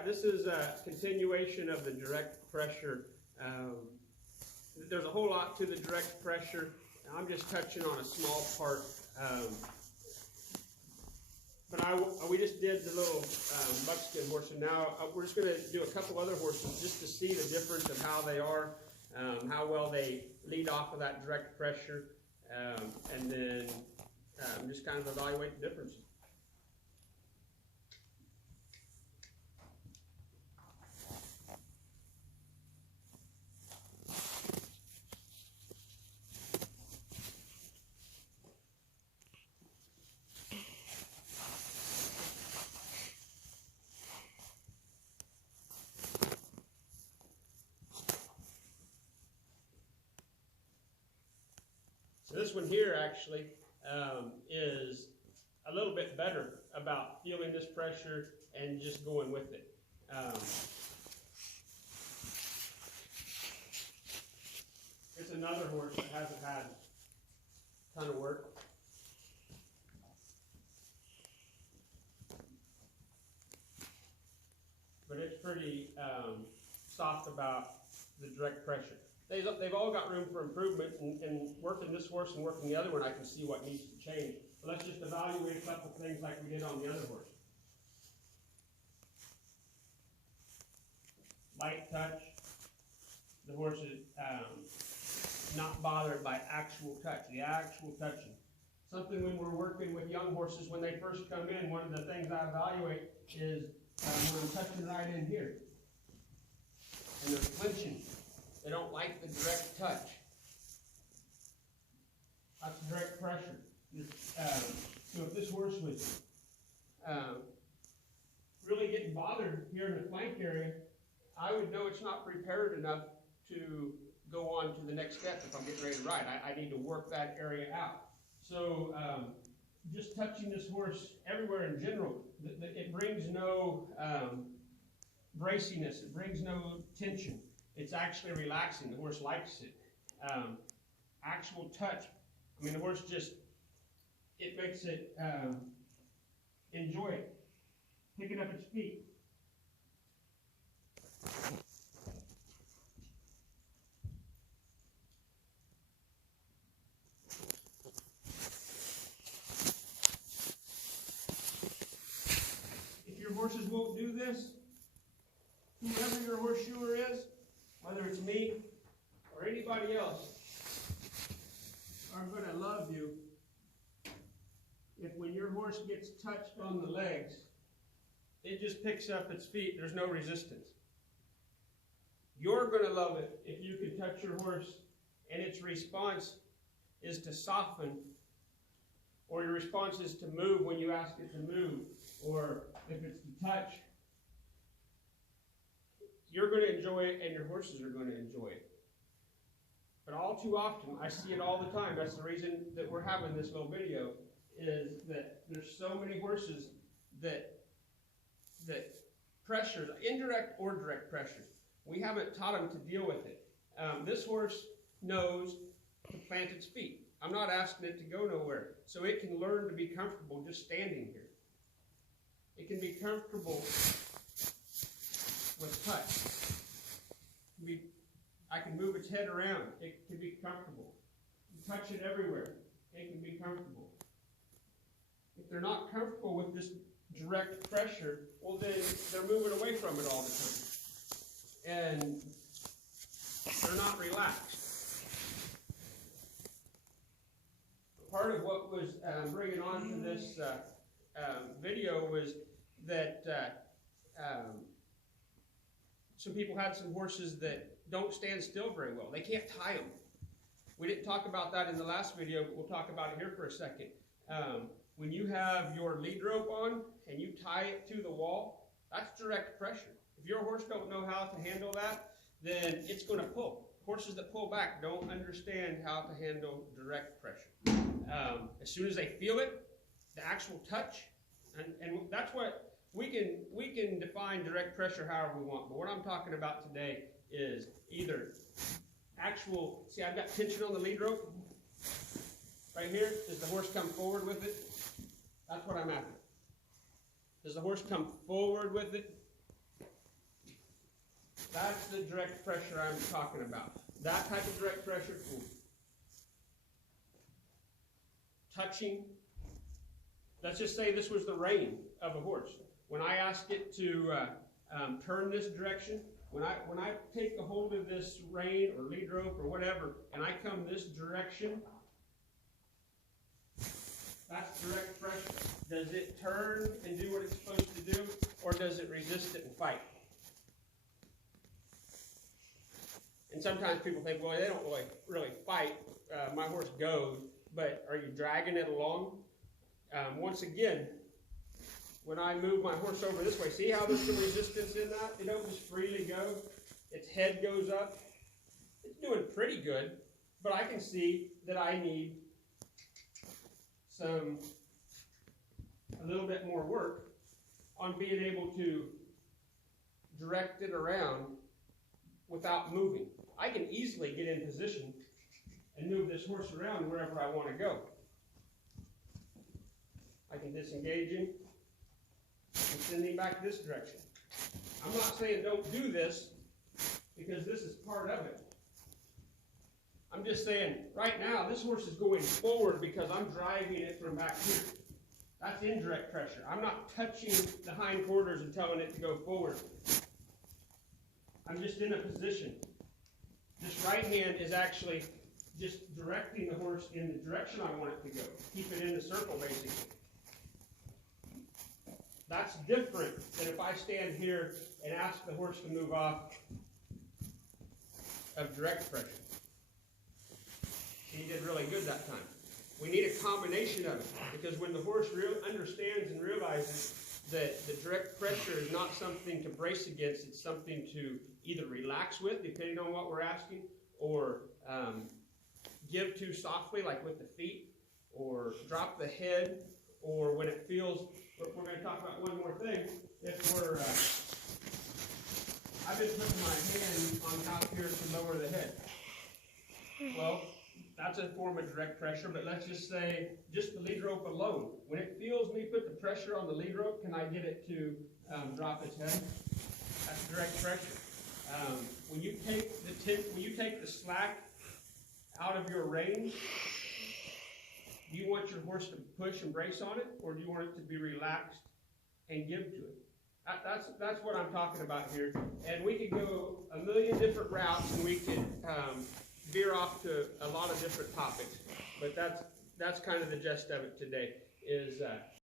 right, this is a continuation of the direct pressure. There's a whole lot to the direct pressure. I'm just touching on a small part. But we just did the little buckskin horse, and now we're just going to do a couple other horses just to see the difference of how they are, how well they lead off of that direct pressure, and then just kind of evaluate the differences. So this one here actually is a little bit better about feeling this pressure and just going with it. It's another horse that hasn't had a ton of work. But it's pretty soft about the direct pressure. They've all got room for improvement, and working this horse and working the other one, I can see what needs to change. But let's just evaluate a couple things like we did on the other horse. Light touch. The horse is not bothered by actual touch, the actual touching. Something when we're working with young horses, when they first come in, one of the things I evaluate is when I'm touching right in here. And they're flinching. They don't like the direct touch. That's direct pressure. So if this horse was really getting bothered here in the flank area, I would know it's not prepared enough to go on to the next step if I'm getting ready to ride. I need to work that area out. So just touching this horse everywhere in general, it brings no braciness. It brings no tension. It's actually relaxing. The horse likes it. Actual touch. I mean, the horse just, it makes it enjoy it. Picking up its feet. If your horses won't do this, whoever your horseshoer is, whether it's me or anybody else, are going to love you if when your horse gets touched on the legs, it just picks up its feet. There's no resistance. You're going to love it if you can touch your horse and its response is to soften, or your response is to move when you ask it to move, or if it's to touch. You're going to enjoy it, and your horses are going to enjoy it. But all too often, I see it all the time. That's the reason that we're having this little video, is that there's so many horses that pressures, indirect or direct pressures, we haven't taught them to deal with it. This horse knows to plant its feet. I'm not asking it to go nowhere. So it can learn to be comfortable just standing here. It can be comfortable with touch. I can move its head around. It can be comfortable. You touch it everywhere. It can be comfortable. If they're not comfortable with this direct pressure, well then they're moving away from it all the time. And they're not relaxed. Part of what was bringing on to this video was that some people had some horses that don't stand still very well. They can't tie them. We didn't talk about that in the last video, but we'll talk about it here for a second. When you have your lead rope on and you tie it to the wall, that's direct pressure. If your horse don't know how to handle that, then it's going to pull. Horses that pull back don't understand how to handle direct pressure. As soon as they feel it, the actual touch, and that's what we can define direct pressure however we want. But what I'm talking about today is either actual, see I've got tension on the lead rope right here. Does the horse come forward with it? That's what I'm after. Does the horse come forward with it? That's the direct pressure I'm talking about. That type of direct pressure, touching. Let's just say this was the rein of a horse. When I ask it to turn this direction, when I take a hold of this rein or lead rope or whatever, and I come this direction, that's direct pressure. Does it turn and do what it's supposed to do, or does it resist it and fight? And sometimes people think, well, they don't really fight. My horse goes, but are you dragging it along? Once again, when I move my horse over this way, see how there's some resistance in that? It don't just freely go. Its head goes up. It's doing pretty good, but I can see that I need a little bit more work on being able to direct it around without moving. I can easily get in position and move this horse around wherever I want to go. I can disengage him and send him back this direction. I'm not saying don't do this, because this is part of it. I'm just saying, right now, this horse is going forward because I'm driving it from back here. That's indirect pressure. I'm not touching the hindquarters and telling it to go forward. I'm just in a position. This right hand is actually just directing the horse in the direction I want it to go. Keep it in the circle, basically. That's different than if I stand here and ask the horse to move off of direct pressure. He did really good that time. We need a combination of it, because when the horse understands and realizes that the direct pressure is not something to brace against, it's something to either relax with, depending on what we're asking, or give to softly, like with the feet, or drop the head, or when it feels. We're going to talk about one more thing. If we're, I've been putting my hand on top here to lower the head. Well, that's a form of direct pressure, but let's just say just the lead rope alone. When it feels me put the pressure on the lead rope, can I get it to drop its head? That's direct pressure. When you take the slack out of your rein, do you want your horse to push and brace on it, or do you want it to be relaxed and give to it? That's what I'm talking about here. And we could go a million different routes, and we could veer off to a lot of different topics. But that's kind of the gist of it today. Is